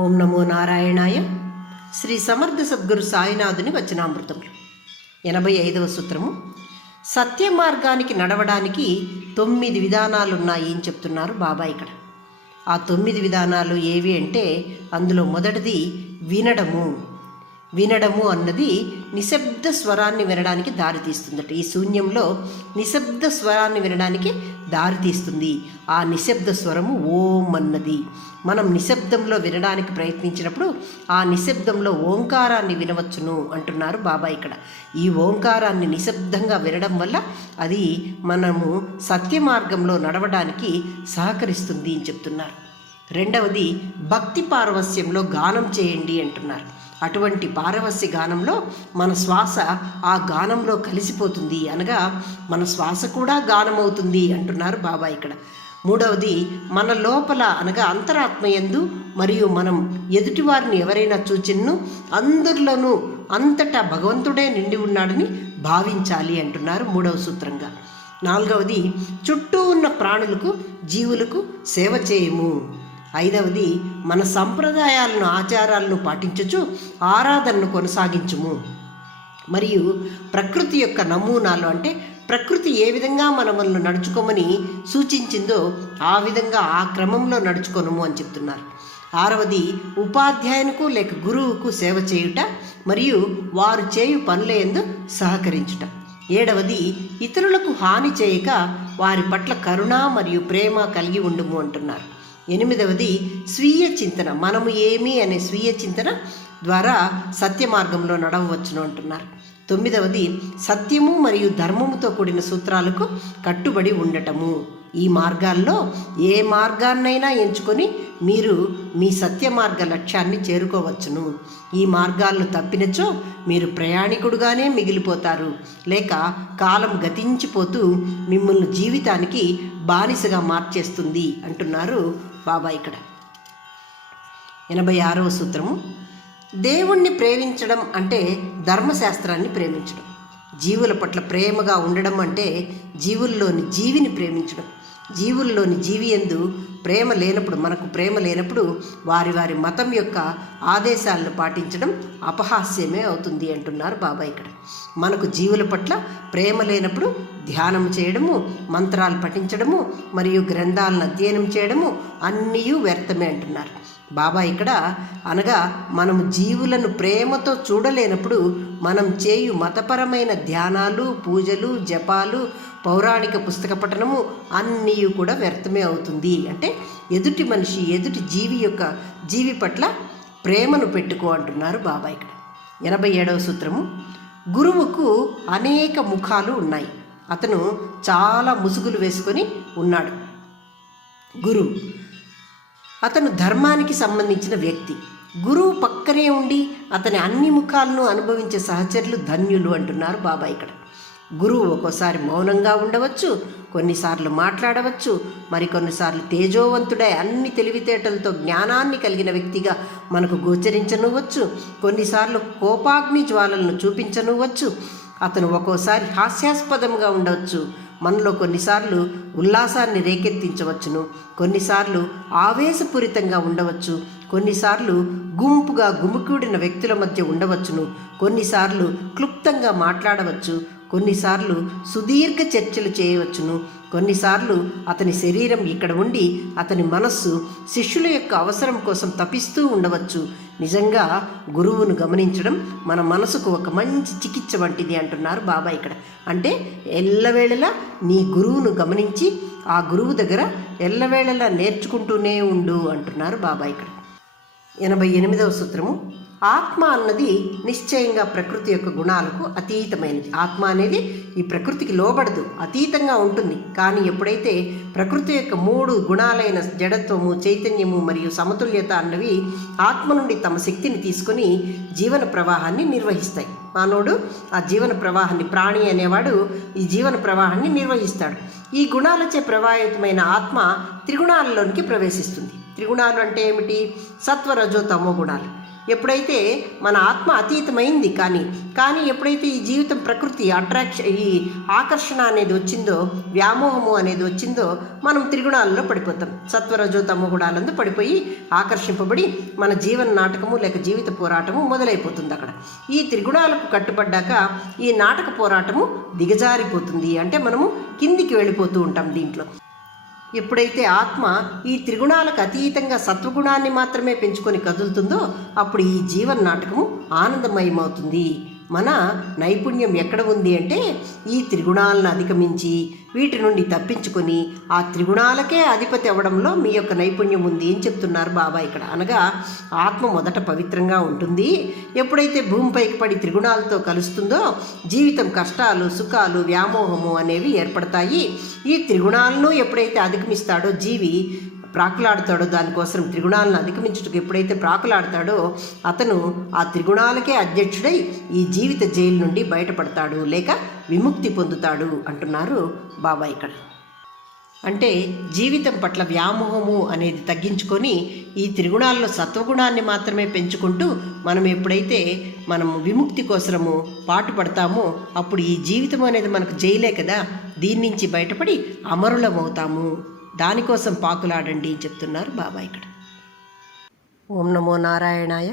ఓం నమో నారాయణాయ. శ్రీ సమర్థ సద్గురు సాయినాథుని వచనామృతములు. 85వ సూత్రము. సత్య మార్గానికి నడవడానికి 9 విధానాలున్నాయి అని చెప్తున్నారు బాబా ఇక్కడ. ఆ 9 విధానాలు ఏవి అంటే అందులో మొదటిది వినడము. వినడము అన్నది నిశ్శబ్ద స్వరాన్ని వినడానికి దారితీస్తుందట. ఈ శూన్యంలో నిశ్శబ్ద స్వరాన్ని వినడానికి దారితీస్తుంది. ఆ నిశ్శబ్ద స్వరము ఓం అన్నది. మనం నిశ్శబ్దంలో వినడానికి ప్రయత్నించినప్పుడు ఆ నిశ్శబ్దంలో ఓంకారాన్ని వినవచ్చును అంటున్నారు బాబా ఇక్కడ. ఈ ఓంకారాన్ని నిశ్శబ్దంగా వినడం వల్ల అది మనము సత్య మార్గంలో నడవడానికి సహకరిస్తుంది అని చెప్తున్నారు. రెండవది భక్తి పారవస్యంలో గానం చేయండి అంటున్నారు. అటువంటి పారవస్య గానంలో మన శ్వాస ఆ గానంలో కలిసిపోతుంది, అనగా మన శ్వాస కూడా గానమవుతుంది అంటున్నారు బాబా ఇక్కడ. మూడవది మన లోపల అనగా అంతరాత్మయందు మరియు మనం ఎదుటివారిని ఎవరైనా చూచిన్ను అందరిలోనూ అంతటా భగవంతుడే నిండి ఉన్నాడని భావించాలి అంటున్నారు మూడవ సూత్రంగా. నాలుగవది చుట్టూ ఉన్న ప్రాణులకు జీవులకు సేవ చేయము. ఐదవది మన సంప్రదాయాలను ఆచారాలను పాటించుచు ఆరాధనను కొనసాగించుము. మరియు ప్రకృతి యొక్క నమూనాలు అంటే ప్రకృతి ఏ విధంగా మనల్ని నడుచుకోమని సూచించిందో ఆ విధంగా ఆ క్రమంలో నడుచుకోనము అని చెప్తున్నారు. ఆరవది ఉపాధ్యాయునికి లేక గురువుకు సేవ చేయుట మరియు వారు చేయు పనులందు సహకరించుట. ఏడవది ఇతరులకు హాని చేయక వారి పట్ల కరుణ మరియు ప్రేమ కలిగి ఉండుము అంటున్నారు. ఎనిమిదవది స్వీయ చింతన. మనము ఏమి అనే స్వీయ చింతన ద్వారా సత్య మార్గంలో నడవవచ్చును అంటున్నారు. తొమ్మిదవది సత్యము మరియు ధర్మముతో కూడిన సూత్రాలకు కట్టుబడి ఉండటము. ఈ మార్గాల్లో ఏ మార్గాన్నైనా ఎంచుకొని మీరు మీ సత్య మార్గ లక్ష్యాన్ని చేరుకోవచ్చును. ఈ మార్గాలను తప్పినచో మీరు ప్రయాణికుడుగానే మిగిలిపోతారు, లేక కాలం గతించిపోతూ మిమ్మల్ని జీవితానికి బానిసగా మార్చేస్తుంది అంటున్నారు బాబా ఇక్కడ. 86వ సూత్రము. దేవుణ్ణి ప్రేమించడం అంటే ధర్మశాస్త్రాన్ని ప్రేమించడం. జీవుల పట్ల ప్రేమగా ఉండడం అంటే జీవుల్లోని జీవిని ప్రేమించడం. జీవుల్లోని జీవి యందు ప్రేమ లేనప్పుడు, మనకు ప్రేమ లేనప్పుడు వారి వారి మతం యొక్క ఆదేశాలను పాటించడం అపహాస్యమే అవుతుంది అంటున్నారు బాబా ఇక్కడ. మనకు జీవుల పట్ల ప్రేమ లేనప్పుడు ధ్యానం చేయడము, మంత్రాలు పఠించడము మరియు గ్రంథాలను అధ్యయనం చేయడము అన్నీ వ్యర్థమే అంటున్నారు బాబా ఇక్కడ. అనగా మనము జీవులను ప్రేమతో చూడలేనప్పుడు మనం చేయు మతపరమైన ధ్యానాలు, పూజలు, జపాలు, పౌరాణిక పుస్తక పఠనము అన్నీ కూడా వ్యర్థమే అవుతుంది. అంటే ఎదుటి మనిషి, ఎదుటి జీవి పట్ల ప్రేమను పెట్టుకో అంటున్నారు బాబా ఇక్కడ. 87వ సూత్రము. గురువుకు అనేక ముఖాలు ఉన్నాయి. అతను చాలా ముసుగులు వేసుకొని ఉన్నాడు. గురువు అతను ధర్మానికి సంబంధించిన వ్యక్తి. గురువు పక్కనే ఉండి అతని అన్ని ముఖాలను అనుభవించే సహచరులు ధన్యులు అంటున్నారు బాబా ఇక్కడ. గురువు ఒక్కోసారి మౌనంగా ఉండవచ్చు, కొన్నిసార్లు మాట్లాడవచ్చు, మరికొన్నిసార్లు తేజోవంతుడై అన్ని తెలివితేటలతో జ్ఞానాన్ని కలిగిన వ్యక్తిగా మనకు గోచరించనువచ్చు, కొన్నిసార్లు కోపాగ్ని జ్వాలలను చూపించనువచ్చు. అతను ఒక్కోసారి హాస్యాస్పదంగా ఉండవచ్చు, మనలో కొన్నిసార్లు ఉల్లాసాన్ని రేకెత్తించవచ్చును, కొన్నిసార్లు ఆవేశపూరితంగా ఉండవచ్చు, కొన్నిసార్లు గుంపుగా గుమికూడిన వ్యక్తుల మధ్య ఉండవచ్చును, కొన్నిసార్లు క్లుప్తంగా మాట్లాడవచ్చు, కొన్నిసార్లు సుదీర్ఘ చర్చలు చేయవచ్చును, కొన్నిసార్లు అతని శరీరం ఇక్కడ ఉండి అతని మనస్సు శిష్యుల యొక్క అవసరం కోసం తపిస్తూ ఉండవచ్చు. నిజంగా గురువును గమనించడం మన మనసుకు ఒక మంచి చికిత్స వంటిది అంటున్నారు బాబా ఇక్కడ. అంటే ఎల్లవేళలా నీ గురువును గమనించి ఆ గురువు దగ్గర ఎల్లవేళలా నేర్చుకుంటూనే ఉండు అంటున్నారు బాబా ఇక్కడ. 88వ సూత్రము. ఆత్మ అన్నది నిశ్చయంగా ప్రకృతి యొక్క గుణాలకు అతీతమైనది. ఆత్మ అనేది ఈ ప్రకృతికి లోబడదు, అతీతంగా ఉంటుంది. కానీ ఎప్పుడైతే ప్రకృతి యొక్క 3 గుణాలైన జడత్వము, చైతన్యము మరియు సమతుల్యత అన్నవి ఆత్మ నుండి తమ శక్తిని తీసుకొని జీవన ప్రవాహాన్ని నిర్వహిస్తాయి. మానవుడు ఆ జీవన ప్రవాహాన్ని, ప్రాణి అనేవాడు ఈ జీవన ప్రవాహాన్ని నిర్వహిస్తాడు. ఈ గుణాలచే ప్రభావితమైన ఆత్మ త్రిగుణాలలోనికి ప్రవేశిస్తుంది. త్రిగుణాలు అంటే ఏమిటి? సత్వ, రజో, తమో గుణాలు. ఎప్పుడైతే మన ఆత్మ అతీతమైంది కానీ ఎప్పుడైతే ఈ జీవితం ప్రకృతి ఈ ఆకర్షణ అనేది వచ్చిందో, వ్యామోహము అనేది వచ్చిందో, మనం త్రిగుణాలలో పడిపోతాం. సత్వరజో తమో గుణాలందు పడిపోయి ఆకర్షింపబడి మన జీవన నాటకము లేక జీవిత పోరాటము మొదలైపోతుంది. అక్కడ ఈ త్రిగుణాలకు కట్టుబడ్డాక ఈ నాటక పోరాటము దిగజారిపోతుంది. అంటే మనము కిందికి వెళ్ళిపోతూ ఉంటాం. దీంట్లో ఎప్పుడైతే ఆత్మ ఈ త్రిగుణాలకు అతీతంగా సత్వగుణాన్ని మాత్రమే పెంచుకొని కదులుతుందో అప్పుడు ఈ జీవన నాటకము ఆనందమయమవుతుంది. మన నైపుణ్యం ఎక్కడ ఉంది అంటే ఈ త్రిగుణాలను అధిగమించి వీటి నుండి తప్పించుకొని ఆ త్రిగుణాలకే అధిపతి అవ్వడంలో మీ యొక్క నైపుణ్యం ఉంది అని చెప్తున్నారు బాబా ఇక్కడ. అనగా ఆత్మ మొదట పవిత్రంగా ఉంటుంది. ఎప్పుడైతే భూమిపైకి పడి త్రిగుణాలతో కలుస్తుందో జీవితం కష్టాలు, సుఖాలు, వ్యామోహము అనేవి ఏర్పడతాయి. ఈ త్రిగుణాలను ఎప్పుడైతే అధిగమిస్తాడో జీవి ప్రాకులాడతాడో, దానికోసం త్రిగుణాలను అధిగమించుటకు ఎప్పుడైతే ప్రాకులాడతాడో అతను ఆ త్రిగుణాలకే అధ్యక్షుడై ఈ జీవిత జైలు నుండి బయటపడతాడు లేక విముక్తి పొందుతాడు అంటున్నారు బాబా ఇక్కడ. అంటే జీవితం పట్ల వ్యామోహము అనేది తగ్గించుకొని ఈ త్రిగుణాల్లో సత్వగుణాన్ని మాత్రమే పెంచుకుంటూ ఎప్పుడైతే విముక్తి కోసము పాటుపడతామో అప్పుడు ఈ జీవితం అనేది మనకు జైలే కదా, దీని నుంచి బయటపడి అమరులమవుతాము. దానికోసం పాకులాడండి చెప్తున్నారు బాబా ఇక్కడ. ఓం నమో నారాయణాయ.